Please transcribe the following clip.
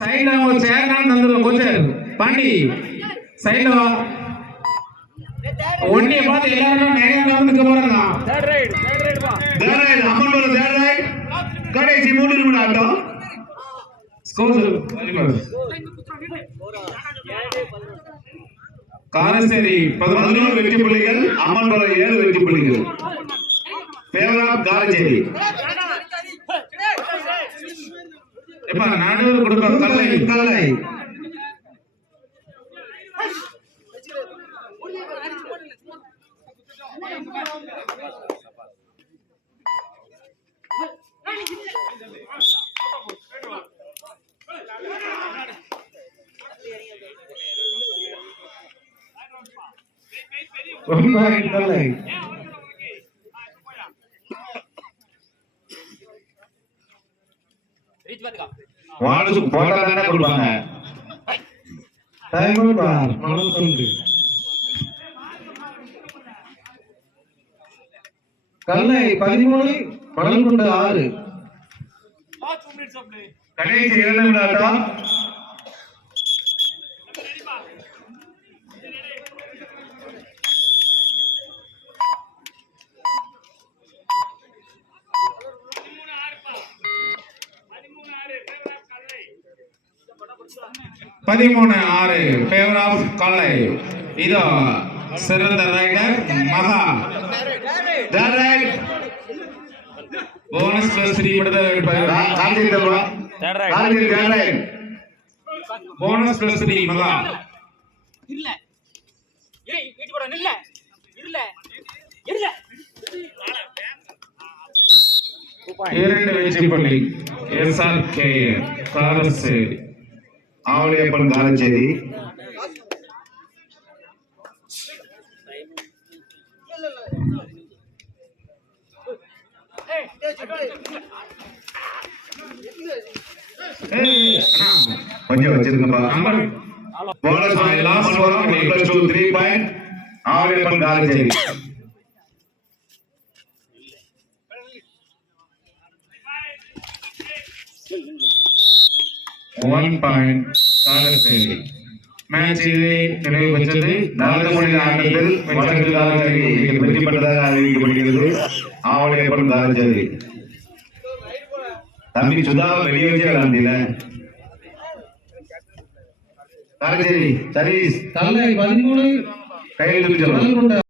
சைடுல ஒரு சேர் தான் தந்துருவோம் கொஞ்சம் பாண்டி சைடுல வா ஒன்னிய பார்த்து எல்லாரும் நேரா வந்து போறாங்க தேர்ட் ரைட் பா தேர்ட் ரைட் அம்மன் போற தேர்ட் ரைட் கடைசி 3 நிமிடம் ஆட்டம் ஸ்கோர் காரசேரி 11 வெற்றி புள்ளிகள் அம்மன் போற 7 வெற்றி புள்ளிகள் பேவராப் காரசேரி எப்பா நாடூர் கொடுக்க கல்லை கல்லை வாளுக்கு போட்டா தானே கொடுப்பாங்க டைம் பார் மணல் கொண்டு கல்லை 13 மணல் கொண்டு 6 கடைசி 2 நிமிடம் 13-6 ஃபேவர் ஆஃப் கல்லை இதோ சிறந்த ரைடர் மகா போனஸ் பிளஸ் 3 போனஸ் பிளஸ் 3 மகா இல்ல ஏய் வீட்டு போற இல்ல இல்ல இல்ல இரண்டு வெற்றி புள்ளி எஸ்ஆர்கே காரசேரி ஆவலியப்பன் காரச்சேரி கொஞ்சம் வச்சிருக்கப்பா bonus point last over +2 3 point Avaliyappan Karassery 1 point Karassery match இதை நிறைவு பெற்றது 4 மணி ஆட்டத்தில் வடக்கு காரச்சேரி வெற்றி பெற்றதாக அறிவிக்கப்படுகிறது ஆவலியப்பன் காரச்சேரி தம்பி சுதா வெளியே வச்சே விளாண்டில காரச்சேரி சரி கல்லை 13 கையில்